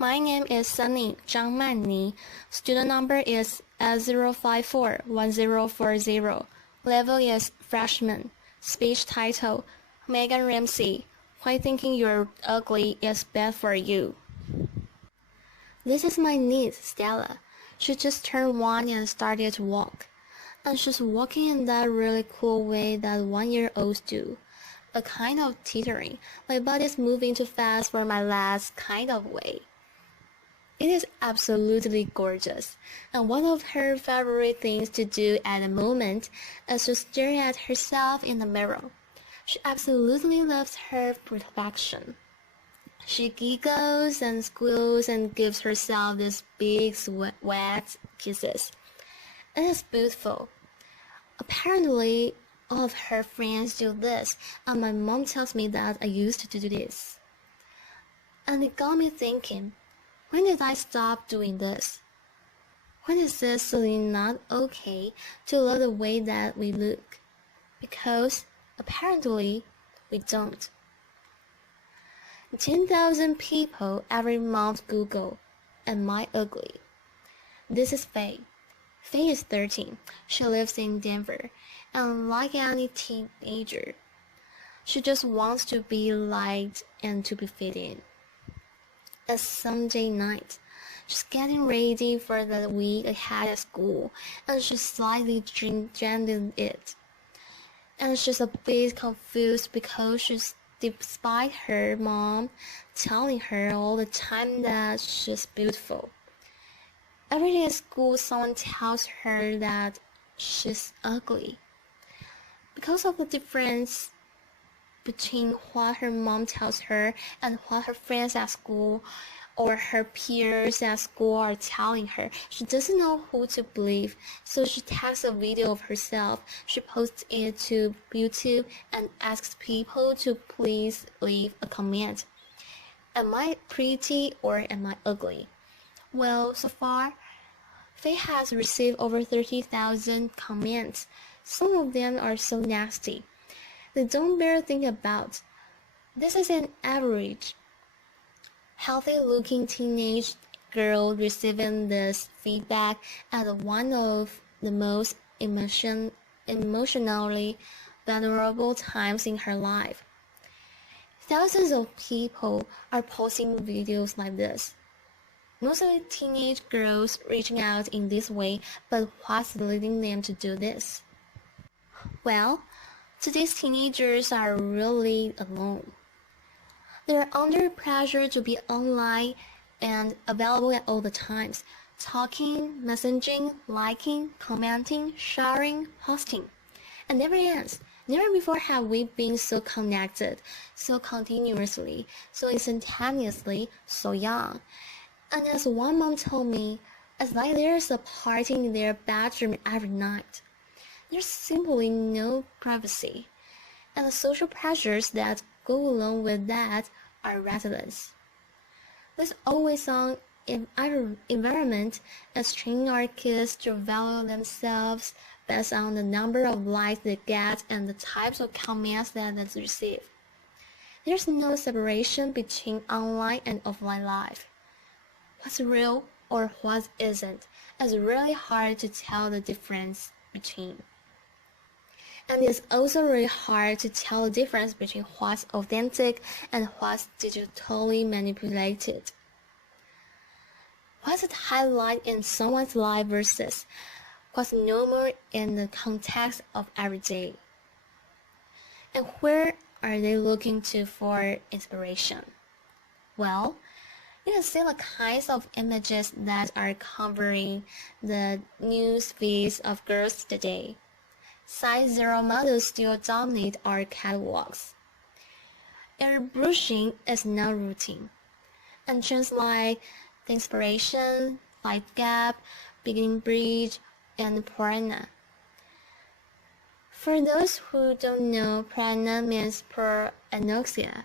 My name is Sunny Zhang Manni. Student number is S0541040. Level is freshman. Speech title: Meaghan Ramsey. Why thinking you're ugly is bad for you. This is my niece, Stella. She just turned 1 and started to walk. And she's walking in that really cool way that 1-year-olds do. A kind of teetering. My body's moving too fast for my legs kind of way. It is absolutely gorgeous, and one of her favorite things to do at the moment is to stare at herself in the mirror. She absolutely loves her perfection. She giggles and squeals and gives herself these big wet kisses. It is beautiful. Apparently, all of her friends do this, and my mom tells me that I used to do this. And it got me thinking, when did I stop doing this? When is this suddenly not okay to look the way that we look? Because apparently we don't. 10,000 people every month Google, "Am I ugly?" This is Faye. Faye is 13. She lives in Denver, and like any teenager, she just wants to be liked and to be fit in. It's Sunday night. She's getting ready for the week ahead at school, and she's slightly dreading it. And she's a bit confused because despite her mom telling her all the time that she's beautiful. Every day at school, someone tells her that she's ugly. Because of the difference between what her mom tells her and what her friends at school or her peers at school are telling her, she doesn't know who to believe, so she takes a video of herself, she posts it to YouTube and asks people to please leave a comment. Am I pretty or am I ugly? Well, so far, Faye has received over 30,000 comments. Some of them are so nasty. They don't bear thinking about. This is an average, healthy-looking teenage girl receiving this feedback at one of the most emotionally vulnerable times in her life. Thousands of people are posting videos like this. Mostly teenage girls reaching out in this way, but what's leading them to do this? Well, today's teenagers are really alone. They're under pressure to be online and available at all the times, talking, messaging, liking, commenting, sharing, posting. It never ends. Never before have we been so connected, so continuously, so instantaneously, so young. And as one mom told me, it's like there's a party in their bedroom every night. There's simply no privacy, and the social pressures that go along with that are relentless. This always-on environment is training our kids to value themselves based on the number of likes they get and the types of comments that they receive. There's no separation between online and offline life. What's real or what isn't is really hard to tell the difference between. And it's also really hard to tell the difference between what's authentic and what's digitally manipulated. What's a highlight in someone's life versus what's normal in the context of every day? And where are they looking to for inspiration? Well, you can see the kinds of images that are covering the news feeds of girls today. Size 0 models still dominate our catwalks. Airbrushing is now routine. And trends like The Inspiration, Light Gap, Beginning Bridge, and Prana. For those who don't know, Prana means per anoxia.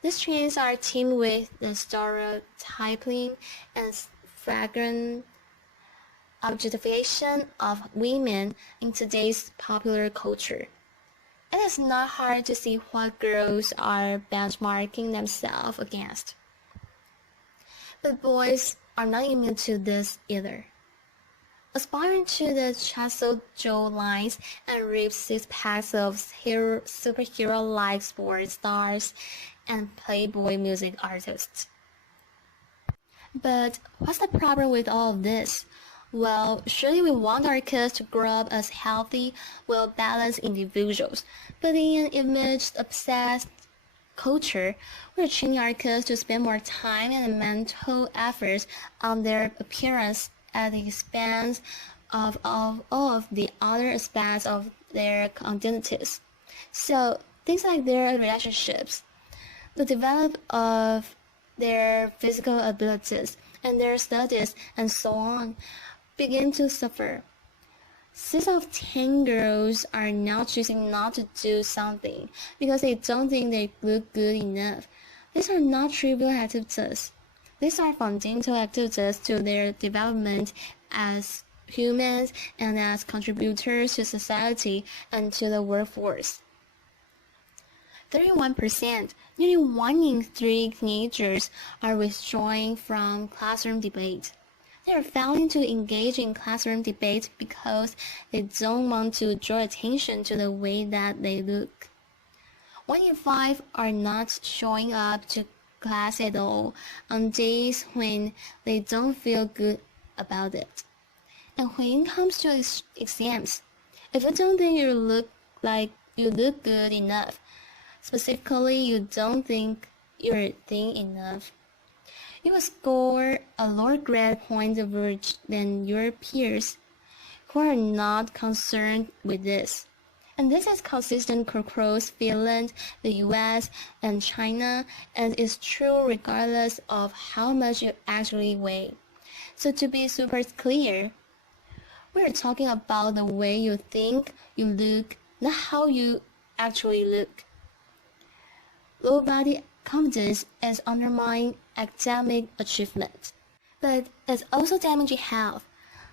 These trends are teamed with the stereotyping and flagrant objectification of women in today's popular culture. It is not hard to see what girls are benchmarking themselves against. But boys are not immune to this either. Aspiring to the chiseled jaw lines and ripped six-packs of superhero-like sports stars and Playboy music artists. But what's the problem with all of this? Well, surely we want our kids to grow up as healthy, well-balanced individuals. But in an image-obsessed culture, we're training our kids to spend more time and mental effort on their appearance at the expense of all of the other aspects of their identities. So things like their relationships, the development of their physical abilities, and their studies, and so on, begin to suffer. 6 out of 10 girls are now choosing not to do something because they don't think they look good enough. These are not trivial activities. These are fundamental activities to their development as humans and as contributors to society and to the workforce. 31%, nearly 1 in 3 teenagers are withdrawing from classroom debate. They are failing to engage in classroom debate because they don't want to draw attention to the way that they look. 1 in 5 are not showing up to class at all on days when they don't feel good about it. And when it comes to exams, if you don't think you look good enough, specifically you don't think you're thin enough, you will score a lower grade point average than your peers who are not concerned with this. And this is consistent across Finland, the US, and China, and is true regardless of how much you actually weigh. So to be super clear, we're talking about the way you think you look, not how you actually look. Low body confidence is undermining academic achievement, but it's also damaging health.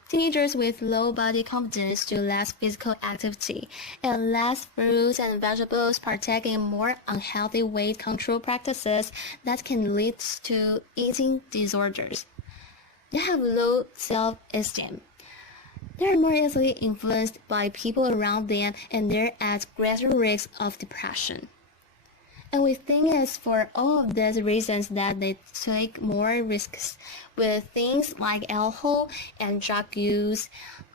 Teenagers with low body confidence do less physical activity and less fruits and vegetables, partake in more unhealthy weight control practices that can lead to eating disorders. They have low self-esteem. They are more easily influenced by people around them, and they're at greater risk of depression. And we think it's for all of these reasons that they take more risks with things like alcohol and drug use,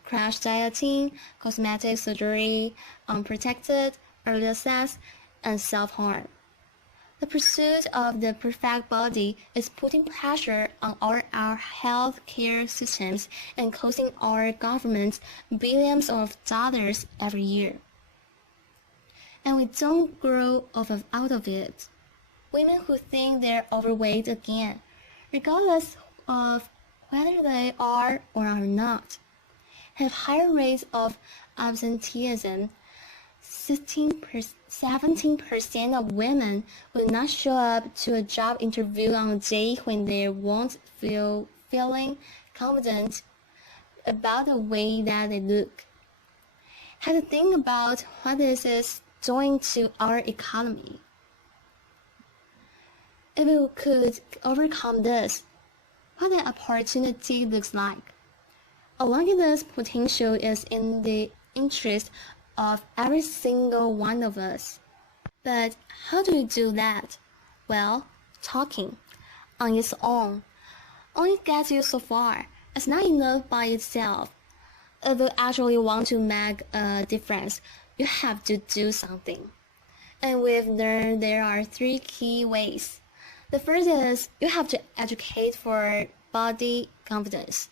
crash dieting, cosmetic surgery, unprotected early sex, and self-harm. The pursuit of the perfect body is putting pressure on our health care systems and costing our governments billions of dollars every year. And we don't grow out of it. Women who think they're overweight again, regardless of whether they are or are not, have higher rates of absenteeism. 17% of women will not show up to a job interview on a day when they won't feeling confident about the way that they look. Have to think about what this is doing to our economy. If we could overcome this, what the opportunity looks like. Unlocking this potential is in the interest of every single one of us. But how do we do that? Well, talking on its own only gets you so far. It's not enough by itself. If you actually want to make a difference, you have to do something. And we've learned there are 3 key ways. The first is you have to educate for body confidence.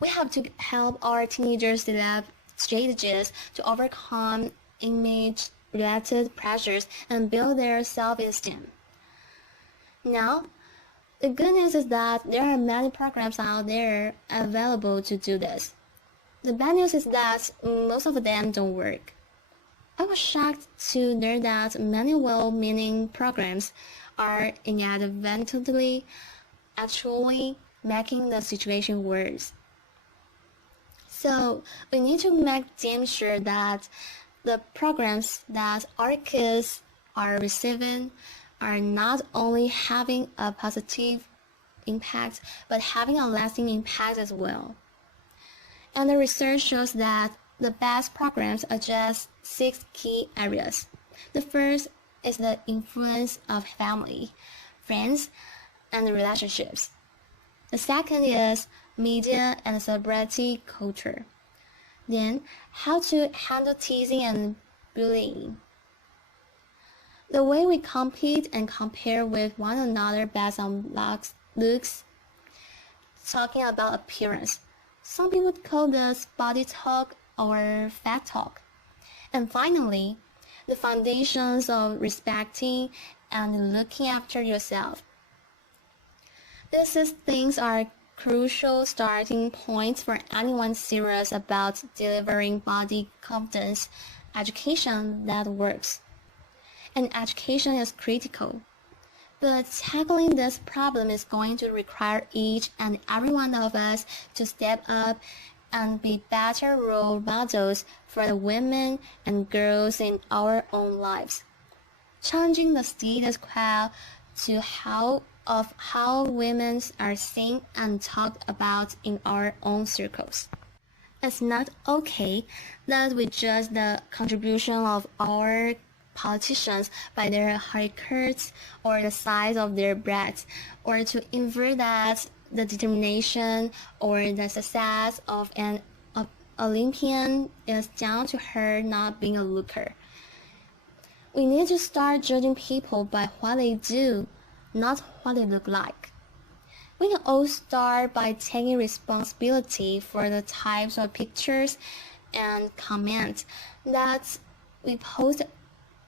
We have to help our teenagers develop strategies to overcome image-related pressures and build their self-esteem. Now, the good news is that there are many programs out there available to do this. The bad news is that most of them don't work. I was shocked to learn that many well-meaning programs are inadvertently actually making the situation worse. So we need to make damn sure that the programs that our kids are receiving are not only having a positive impact, but having a lasting impact as well. And the research shows that the best programs address 6 key areas. The first is the influence of family, friends, and relationships. The second is media and celebrity culture. Then, how to handle teasing and bullying. The way we compete and compare with one another based on looks, talking about appearance. Some people call this body talk or fat talk. And finally, the foundations of respecting and looking after yourself. These things are crucial starting points for anyone serious about delivering body confidence education that works. And education is critical. But tackling this problem is going to require each and every one of us to step up and be better role models for the women and girls in our own lives, challenging the status quo to how women are seen and talked about in our own circles. It's not okay that we judge the contribution of our politicians by their haircuts or the size of their breasts, or to infer that the determination or the success of an Olympian is down to her not being a looker. We need to start judging people by what they do, not what they look like. We can all start by taking responsibility for the types of pictures and comments that we post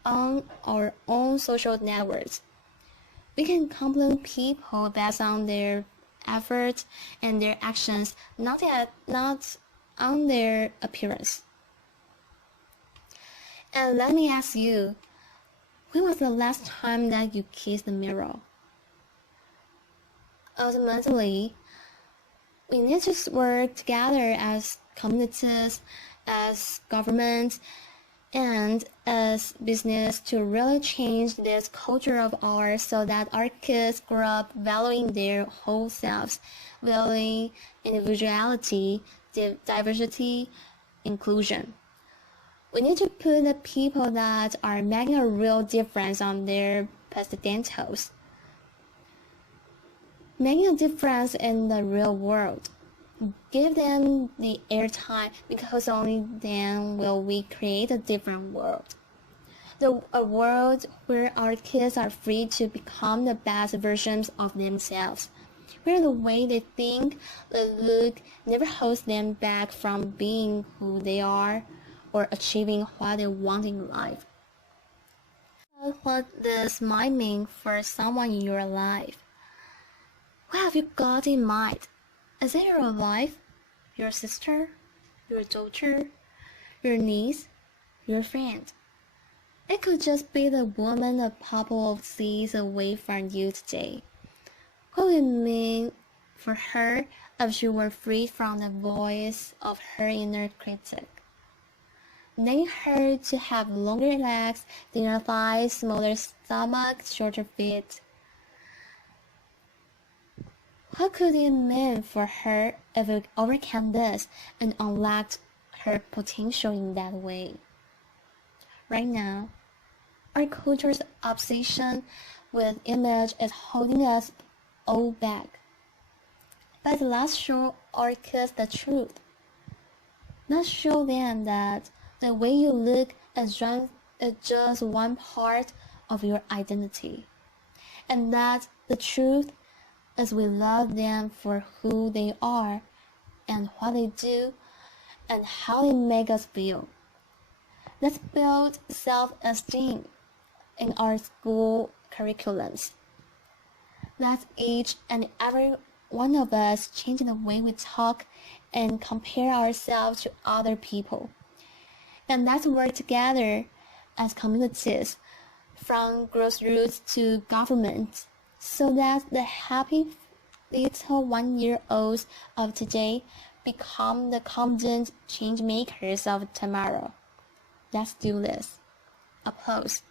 on our own social networks. We can compliment people based on their efforts and their actions, not on their appearance. And let me ask you, when was the last time that you kissed the mirror? Ultimately, we need to work together as communities, as governments, and as business to really change this culture of ours so that our kids grow up valuing their whole selves, valuing individuality, diversity, inclusion. We need to put the people that are making a real difference on their pedestals, making a difference in the real world. Give them the airtime, because only then will we create a different world. A world where our kids are free to become the best versions of themselves, where the way they think, the look, never holds them back from being who they are or achieving what they want in life. What this might mean for someone in your life. What have you got in mind? Is it your wife, your sister, your daughter, your niece, your friend? It could just be the woman a couple of seats away from you today. What would it mean for her if she were free from the voice of her inner critic? Letting her to have longer legs, thinner thighs, smaller stomach, shorter feet. What could it mean for her if we overcame this and unlocked her potential in that way? Right now, our culture's obsession with image is holding us all back. But let's show our kids the truth. Let's show them that the way you look is just one part of your identity, and that the truth is we love them for who they are and what they do and how they make us feel. Let's build self-esteem in our school curriculums. Let each and every one of us change the way we talk and compare ourselves to other people. And let's work together as communities, from grassroots to government, so that the happy little 1-year-olds of today become the confident change makers of tomorrow. Let's do this. Applause.